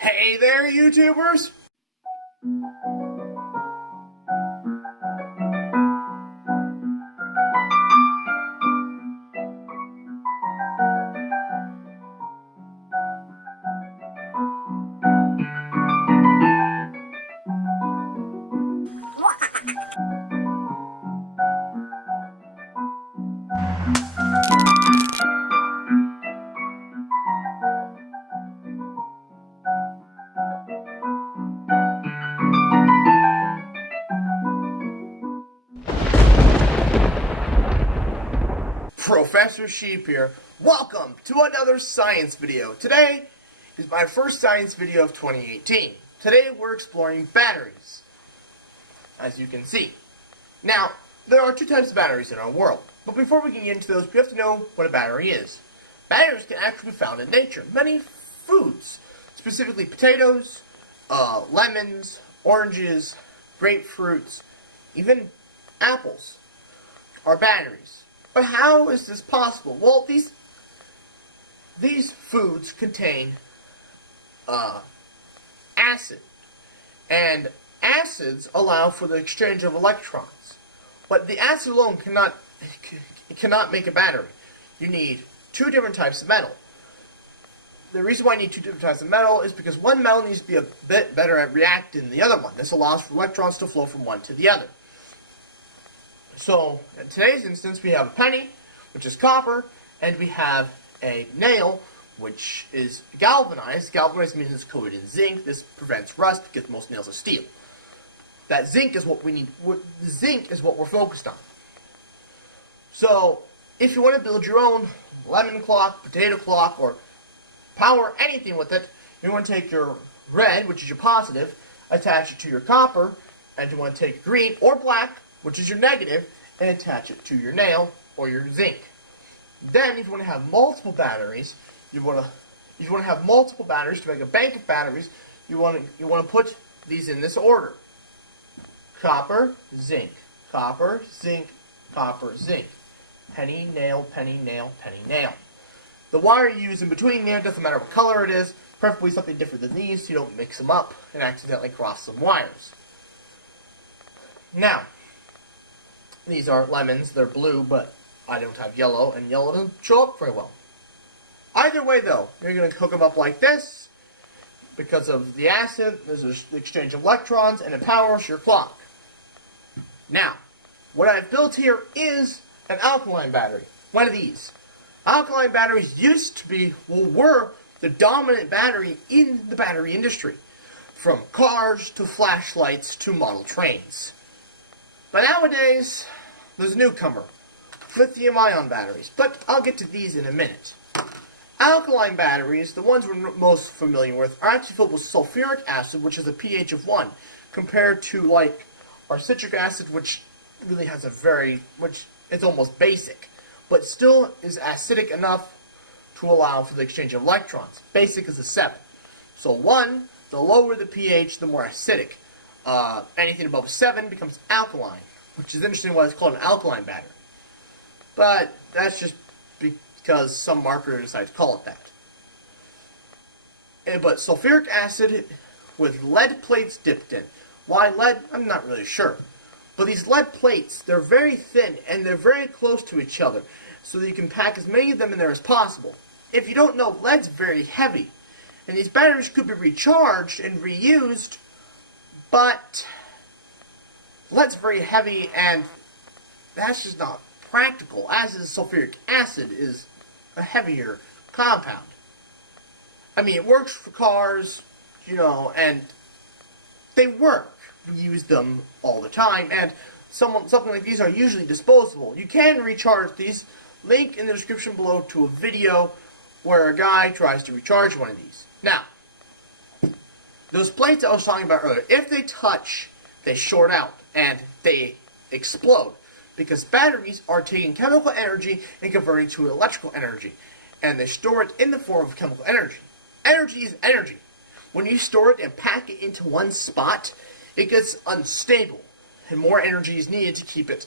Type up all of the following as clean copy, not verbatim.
Hey there, YouTubers! Professor Sheep here. Welcome to another science video. Today is my first science video of 2018. Today we're exploring batteries, as you can see. Now, there are two types of batteries in our world, but before we can get into those, we have to know what a battery is. Batteries can actually be found in nature. Many foods, specifically potatoes, lemons, oranges, grapefruits, even apples, are batteries. But how is this possible? Well, these foods contain acid, and acids allow for the exchange of electrons. But the acid alone cannot make a battery. You need two different types of metal. The reason why you need two different types of metal is because one metal needs to be a bit better at reacting than the other one. This allows for electrons to flow from one to the other. So, in today's instance, we have a penny, which is copper, and we have a nail, which is galvanized. Galvanized means it's coated in zinc. This prevents rust because most nails are steel. That zinc is what we need. Zinc is what we're focused on. So, if you want to build your own lemon clock, potato clock, or power anything with it, you want to take your red, which is your positive, attach it to your copper, and you want to take green or black, which is your negative, and attach it to your nail or your zinc. Then, if you want to have multiple batteries, if you want to have multiple batteries to make a bank of batteries, you want to put these in this order: copper, zinc, copper, zinc, copper, zinc, penny, nail, penny, nail, penny, nail. The wire you use in between there doesn't matter what color it is, preferably something different than these, so you don't mix them up and accidentally cross some wires. Now, these are lemons. They're blue, but I don't have yellow, and yellow doesn't show up very well. Either way, though, you're going to hook them up like this. Because of the acid, there's an exchange of electrons, and it powers your clock. Now, what I've built here is an alkaline battery. One of these. Alkaline batteries used to be, were the dominant battery in the battery industry. From cars, to flashlights, to model trains. But nowadays, there's a newcomer, lithium-ion batteries, but I'll get to these in a minute. Alkaline batteries, the ones we're most familiar with, are actually filled with sulfuric acid, which has a pH of 1, compared to, like, our citric acid, which really has which is almost basic, but still is acidic enough to allow for the exchange of electrons. Basic is a 7. So 1, the lower the pH, the more acidic. Anything above 7 becomes alkaline, which is interesting why it's called an alkaline battery. But that's just because some marketer decided to call it that. But sulfuric acid with lead plates dipped in. Why lead? I'm not really sure. But these lead plates, they're very thin and they're very close to each other, so that you can pack as many of them in there as possible. If you don't know, lead's very heavy, and these batteries could be recharged and reused, but lead's very heavy, and that's just not practical, as is sulfuric acid is a heavier compound. I mean, it works for cars, and they work. We use them all the time, and something like these are usually disposable. You can recharge these. Link in the description below to a video where a guy tries to recharge one of these. Now, those plates I was talking about earlier, if they touch, they short out, and they explode. Because batteries are taking chemical energy and converting to electrical energy. And they store it in the form of chemical energy. Energy is energy. When you store it and pack it into one spot, it gets unstable. And more energy is needed to keep it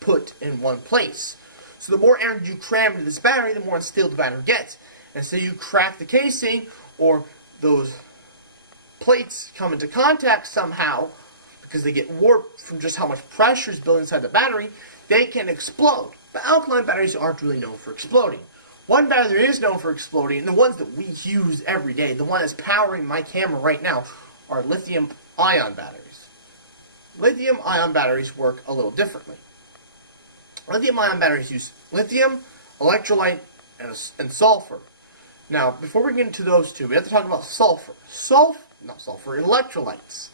put in one place. So the more energy you cram into this battery, the more unstable the battery gets. And so you crack the casing, or those plates come into contact somehow, because they get warped from just how much pressure is built inside the battery, they can explode. But alkaline batteries aren't really known for exploding. One battery that is known for exploding, and the ones that we use every day, the one that's powering my camera right now, are lithium-ion batteries. Lithium-ion batteries work a little differently. Lithium-ion batteries use lithium, electrolyte, and sulfur. Now, before we get into those two, we have to talk about sulfur. Electrolytes.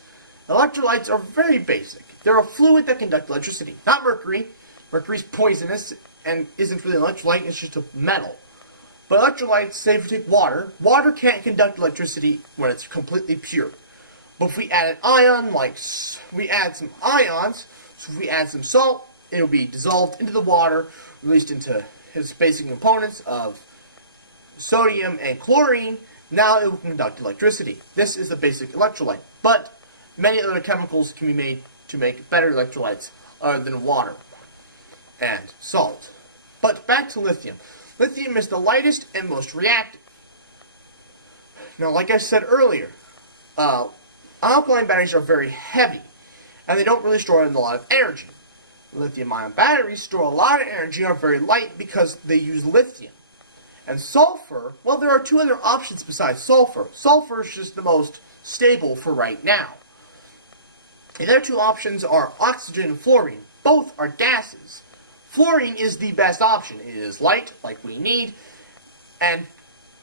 Electrolytes are very basic. They're a fluid that conducts electricity, not mercury. Mercury's poisonous and isn't really an electrolyte, it's just a metal. But electrolytes, say if you take water, water can't conduct electricity when it's completely pure. But if we add an ion, we add some ions, so if we add some salt, it'll be dissolved into the water, released into its basic components of sodium and chlorine. Now it will conduct electricity. This is the basic electrolyte. But many other chemicals can be made to make better electrolytes other than water and salt. But back to lithium. Lithium is the lightest and most reactive. Now, like I said earlier, alkaline batteries are very heavy, and they don't really store a lot of energy. Lithium-ion batteries store a lot of energy and are very light because they use lithium. And sulfur, well, there are two other options besides sulfur. Sulfur is just the most stable for right now. The other two options are oxygen and fluorine. Both are gases. Fluorine is the best option. It is light, like we need, and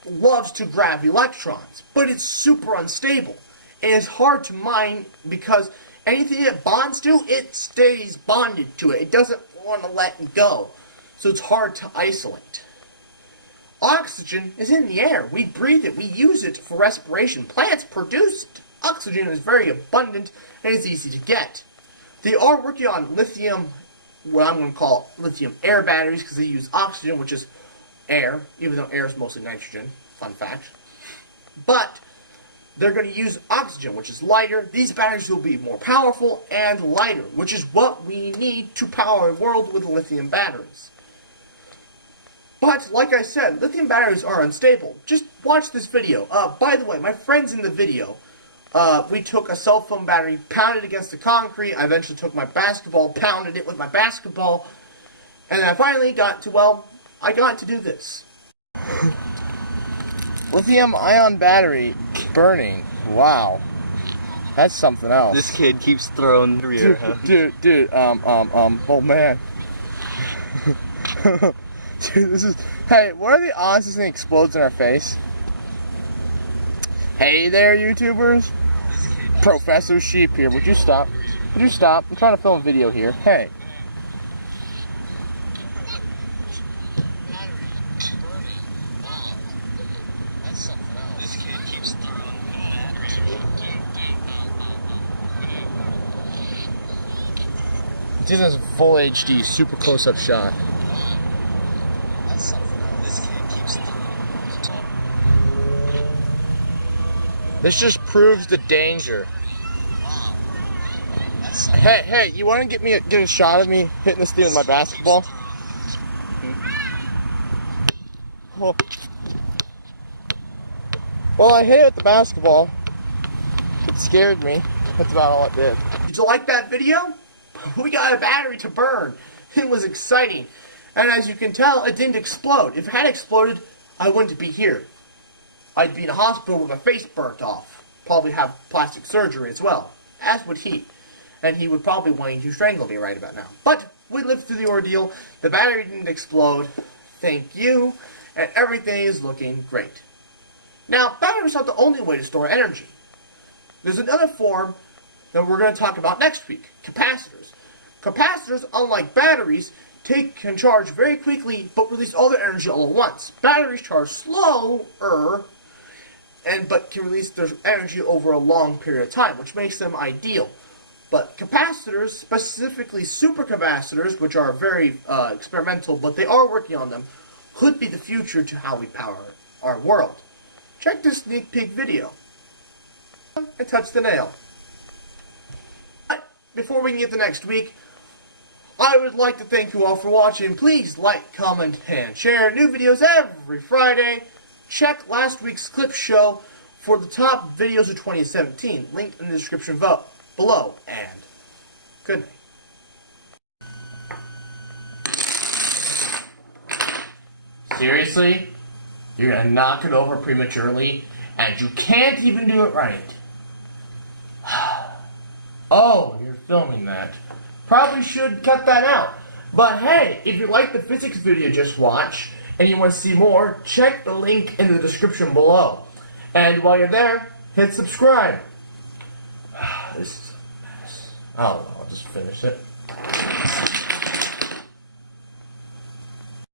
loves to grab electrons. But it's super unstable. And it's hard to mine because anything it bonds to, it stays bonded to it. It doesn't want to let go. So it's hard to isolate. Oxygen is in the air. We breathe it. We use it for respiration. Plants produce it. Oxygen is very abundant and is easy to get. They are working on lithium, what I'm going to call lithium air batteries, because they use oxygen, which is air, even though air is mostly nitrogen. Fun fact. But they're going to use oxygen, which is lighter. These batteries will be more powerful and lighter, which is what we need to power a world with lithium batteries. But, like I said, lithium batteries are unstable. Just watch this video. By the way, my friends in the video, we took a cell phone battery, pounded it against the concrete. I eventually took my basketball, pounded it with my basketball. And then I finally got to, well, I got to do this. Lithium-ion battery burning. Wow. That's something else. This kid keeps throwing the rear, huh? Dude, oh man. Dude, this is, hey, what are the odds this thing explodes in our face? Hey there, YouTubers. Professor Sheep here. Would you stop? Would you stop? I'm trying to film a video here. Hey. This is a full HD, super close-up shot. This just proves the danger. Hey, you want to get a shot of me hitting this thing with my basketball? Well, I hit it with the basketball. It scared me. That's about all it did. Did you like that video? We got a battery to burn. It was exciting. And as you can tell, it didn't explode. If it had exploded, I wouldn't be here. I'd be in a hospital with my face burnt off. Probably have plastic surgery as well. As would he. And he would probably want to strangle me right about now. But we lived through the ordeal. The battery didn't explode. Thank you. And everything is looking great. Now, batteries are not the only way to store energy. There's another form that we're going to talk about next week. Capacitors. Capacitors, unlike batteries, can charge very quickly but release all their energy all at once. Batteries charge slower but can release their energy over a long period of time, which makes them ideal. But capacitors, specifically supercapacitors, which are very experimental, but they are working on them, could be the future to how we power our world. Check this sneak peek video. I touched the nail. But before we can get to next week, I would like to thank you all for watching. Please like, comment, and share. New videos every Friday. Check last week's clip show for the top videos of 2017, linked in the description below, and good night. Seriously? You're gonna knock it over prematurely, and you can't even do it right. Oh, you're filming that. Probably should cut that out. But hey, if you like the physics video just watched, and you want to see more, check the link in the description below. And while you're there, hit subscribe. This is a mess. I'll just finish it.